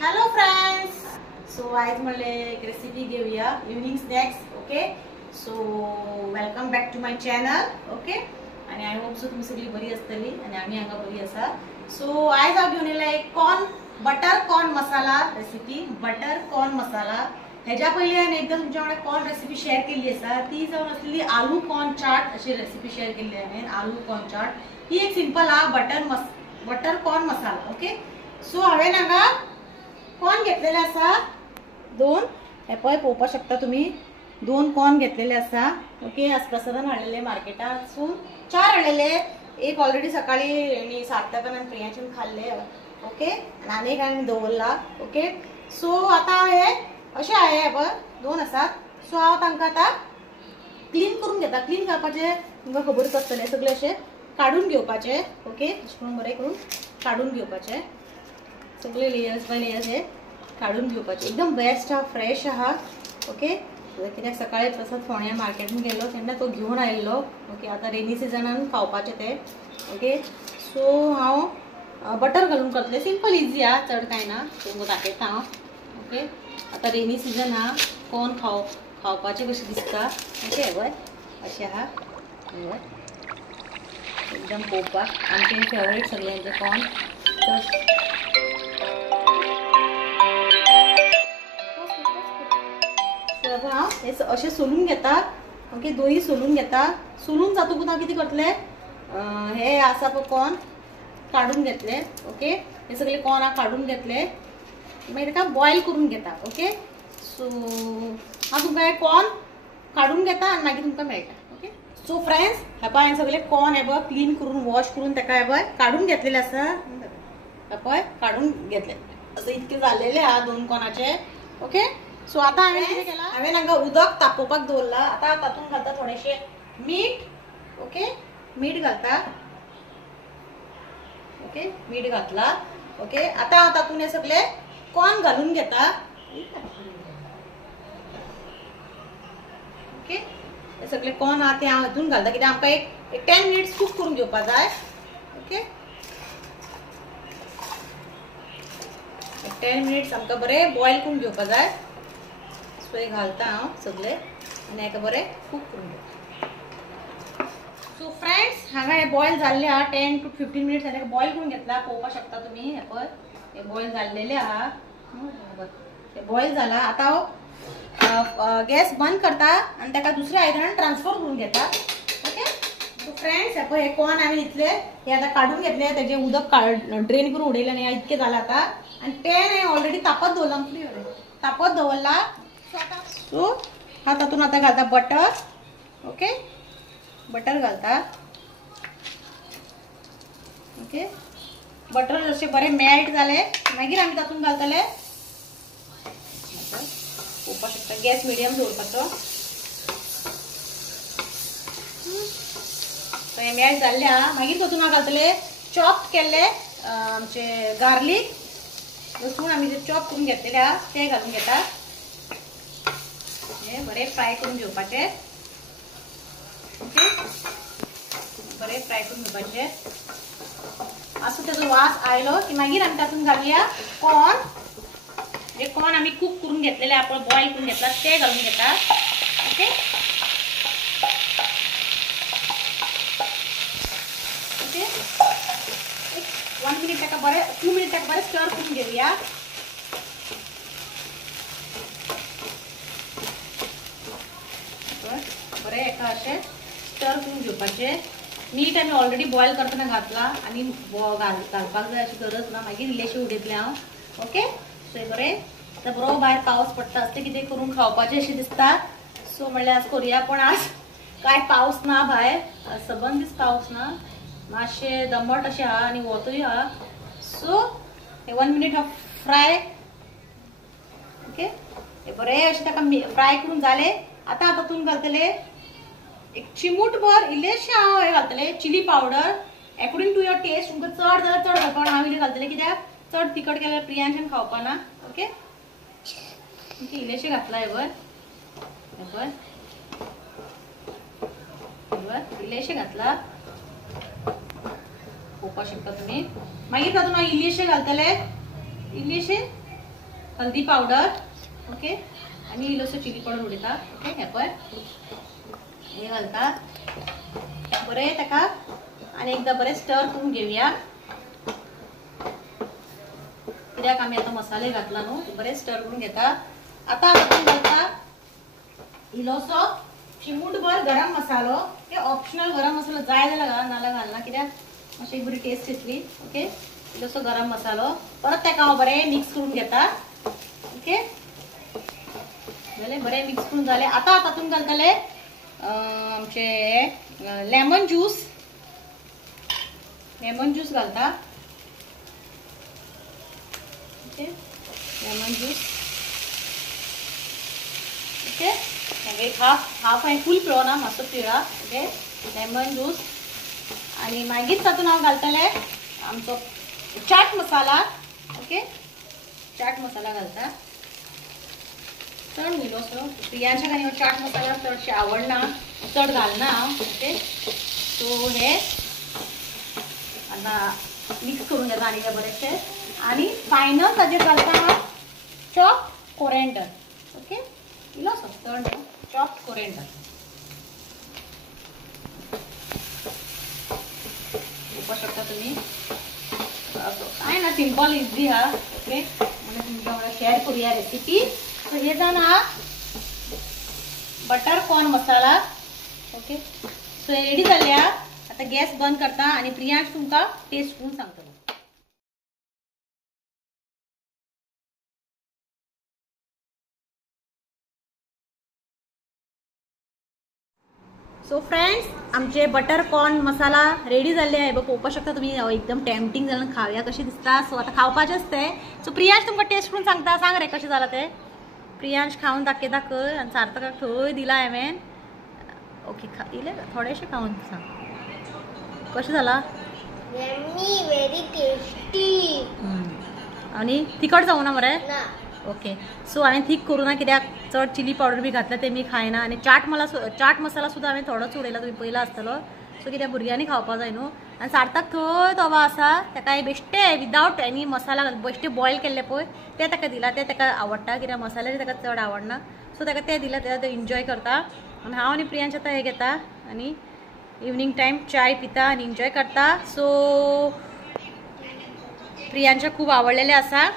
Hello friends, so आज म्हणले एक रेसिपी घेऊया evening snacks. Okay, so welcome back to my channel. Okay, आणि आय होप सो तुम्ही सगळी बरी असतली आणि आम्ही हांगा बरी आसा. सो आज हांव घेवन येयला एक बटर कॉर्न मसाला रेसिपी. बटर कॉर्न मसाला ह्याच्या पहिले हांवें एकदा तुमच्या वांगडा कॉर्न रेसिपी शेअर केली आसा. ती जावन आसलेली आलू कॉर्न चाट अशी रेसिपी शेअर केली हांवें. आलू कॉर्न चाट ही एक सिंपल हा बटर कॉर्न मसाला. ओके, सो हांवें हांगा कॉर्न घेतलेले आसा दोन. हे पळय पळोवपाक शकता तुम्ही, दोन कॉर्न घेतलेले आसा. ओके, आज प्रसादान हाडलेले मार्केटासून 4 हाडलेले. एक ऑलरेडी सकाळी सार्थकान आनी प्रियाच्यान खाल्ले. ओके, आनी एक हांवें दवरला. ओके, सो आता हे अशें आहे पळय दोन आसात. सो हांव तांकां आतां क्लीन करून घेता. क्लीन करपाचे तुमकां खबरच आसतलें, सगळे अशें काडून घेवपाचे. ओके, अशें करून बरें करून काडून घेवपाचे. सगळे लेयर्स बाय लेयर्स हे काढून घेवपाचे. एकदम बेस्ट हा, फ्रेश आहा. ओके, कित्याक सकाळी प्रसाद फोण्या मार्केटान गेलो तेन्ना तो घेवन आयिल्लो. ओके, आता रेनी सिजनान खावपाचे ते. ओके, सो हांव बटर घालून करतले. सिंपल इजी हा, चड कांय ना. तुमकां दाखयता हांव. ओके, आता रेनी सिजन हा, कॉर्न खावपाचे कशें दिसता. ओके, बय अशें आहा. एकदम पळोवपाक आमचे फेवरेट सगळ्यांचे कॉर्न. हे असे सोलून घेता. ओके, दोही सोलून घेता. सोलून जातकूच हांव कितें करतले, हे आसा पळय कॉर्न काडून घेतले. ओके, हे सगळे कॉर्न हांव काडून घेतले. मागीर ताका बॉयल करून घेता. ओके, सो हांव तुमकां हे कॉर्न काडून घेता आनी मागीर तुमकां मेळटा. ओके, सो फ्रेंड्स, हे पळय हांवें सगळे कॉर्न हे पळय क्लीन करून वॉश करून ताका हे पळय काडून घेतलेले आसा. हे पळय काडून घेतले. असं इतके जाल्लेले आहा दोन कॉर्नाचे. ओके, सो आता हांवें हांगा उदक तापोवपाक दवरला. आता तातूंत घालता थोडेशे मीठ. ओके, मीठ घालता. ओके, मीठ घातला. ओके, आता हांव तातूंत हे सगळे कॉर्न घालून घेता. ओके, हे सगळे कॉर्न आहा ते हांव हातूंत घालता, कित्याक आमकां एक 10 मिनिट्स कूक करून घेवपा जाय. ओके, 10 मिनिट्स आमकां बरें बॉयल करून घेवपा जाय. सो हे घालता हांव सगळे आनी हेका बरें कूक करून घेता. सो फ्रेंड्स, हांगा हे बॉयल जाल्ले आहा. 10 to 15 मिनिट्स हांवें बॉयल करून घेतला. पळोवपाक शकता तुमी. हे पळय हे बॉयल जाल्लेले आहा. हे बॉयल जाला. आता हांव गॅस बंद करता आनी ताका दुसऱ्या आयदनान ट्रान्सफर करून घेता. ओके, सो फ्रेंड्स, हे पळय हे कॉर्न हांवें इतले हे आतां काडून घेतले. तेजे उदक ड्रेन करून उडयलें आनी इतके जाला आता. आनी पॅन हांवें ऑलरेडी तापत दवरला. तापत दवरला. सो हा तातून आता घालता बटर. ओके, बटर घालता. ओके, बटर जशे बरे मेल्ट जाले मागीर आमी तातून घालतले. पळोवपाक शकता, गॅस मिडियम दवरपाचो. हे मेल्ट जाल्ले आहा. मागीर तातून हांव घालतले चॉप केल्ले आमचे गार्लीक, लसूण आमी जे चॉप करून घेतलेले आहा ते घालून घेता. हे बरे फ्राय करून घेवपाचे. ओके, बरे फ्राय करून घेवपाचे. असो तेजो वास आयलो की मागीर आमी तातून घालुया कॉर्न. जे कॉर्न आमी कूक करून घेतलेले आपण बॉईल करून घेतला ते घालून घेता. ओके, ओके, 1 मिनिट ताका बरे 2 मिनिट ताका बरे स्टर करून घेऊया. बरे एका असे स्टर करून घेवपाचे. मीठ आमी ऑलरेडी बॉयल करतना घातला आनी घालपाक जाय अशी गरज ना. मागीर इल्लेशे उडयतले हांव. ओके, सो बरे आता बरो भायर पावस पडटा आसता, कितें करून खावपाचें अशें दिसता. सो म्हणल्यार आज करुया, पण आज काय पावस ना भायर. सबंद दीस पावस ना, मातशें दमट अशें आहा आनी वतूय आहा. सो हे 1 मिनिट हांव फ्राय. ओके, हे बरे अशें ताका फ्राय करून जाले. आता तातून घालतले एक चिमूटभर इल्लेशें हांव हे घालतले chilli powder. According to your taste. तुमकां चड जाल्यार चड घालपाक हांव इल्लें घालतलें, कित्याक चड तिखट केल्यार प्रियांशन खावपाना. ओके, इल्लेशें घातला. इल्लेशें घातला. पळोवपाक शकता तुम्ही. मागीर तातूंत हांव इल्लेशें घालतले, इल्लेशें हल्दी पावडर ओके आणि इल्लोसो चिली पावडर उडयता ओके हे पळय हे घालता बरें ताका आणि एकदा बरें स्टर करून घेवया कित्याक आमी आतां मसाले घातला न्हू बरें स्टर करून घेता आतां हातून घालता इल्लोसो चिमूटभर गरम मसालो हे ऑप्शनल गरम मसालो जाय जाल्यार घाल नाल्यार घालना कित्याक मातशी एक बरी टेस्ट येतली ओके इल्लोसो गरम मसालो परत ताका हांव बरें मिक्स करून घेता ओके जालें बरें मिक्स करून जालें आतां तातूंत घालतले आमचे लेमन ज्यूस घालता ओके लेमन ज्यूस ओके एक हाफ हांवें फूल पिळो ना मातसो पिळा ओके लेमन ज्यूस आणि मागीर तातूंत हांव घालतलें आमचो चाट मसाला ओके चाट मसाला घालता चड इल्लोसो प्रियांशाक आनी चाट मसाला चडशे आवडना चड घालना ओके सो हे आतां मिक्स करून घेता आनी बरेंशें आणि फायनल ताजेर घालता हांव चॉप कोरिएंडर ओके इल्लोसो चड चॉप कोरिएंडर पळोवपाक शकता तुमी काय ना सिंपल इझी हा ओके म्हणजे तुमच्या वांगडा शेअर करूया रेसिपी सो हे जाना बटर कॉर्न मसाला ओके सो रेडी जाल्या आता गॅस बंद करता आणि प्रियांश तुमकां टेस्ट करून सांगतलो सो फ्रेंड्स आमचे बटर कॉर्न मसाला रेडी जाल्ले आहे पळोवपाक शकता तुम्ही एकदम टेम्पटिंग जाल्यार खावया कशी दिसता सो आता खावपाचेंच तें सो प्रियांश तुमकां टेस्ट करून सांगता सांग रे कशें जालां तें प्रियांश खावन दाखयता खंय आनी सार्थकाक थंय दिला हांवें ओके इले थोडेशें खावन सांग कशें जाला व्हेरी टेस्टी आनी तिखट जावं ना मरे ओके सो हांवें थीक करूं ना कित्याक चड चिली पावडर बी घातल्या ते मी खायना आनी चाट मसाला सुद्दां हांवें थोडोच उडयला तुमी पयला आसतलो सो कित्याक भुरग्यांनी खावपाक जाय न्हू आनी सार्थक थंय तवा आसा ताका बेश्टे विदावट एनी मसाला बेश्टे बॉयल केल्ले पळय ते ताका दिला ते ताका आवडटा कित्याक मसाल्याचे ताका चड आवडना सो ताका ते दिला ते एन्जॉय करता आनी हांव आनी प्रियांश आतां हे घेता आनी इवनिंग टायम चाय पिता आनी एन्जॉय करता सो प्रियांशा खूब आवडलेले आसा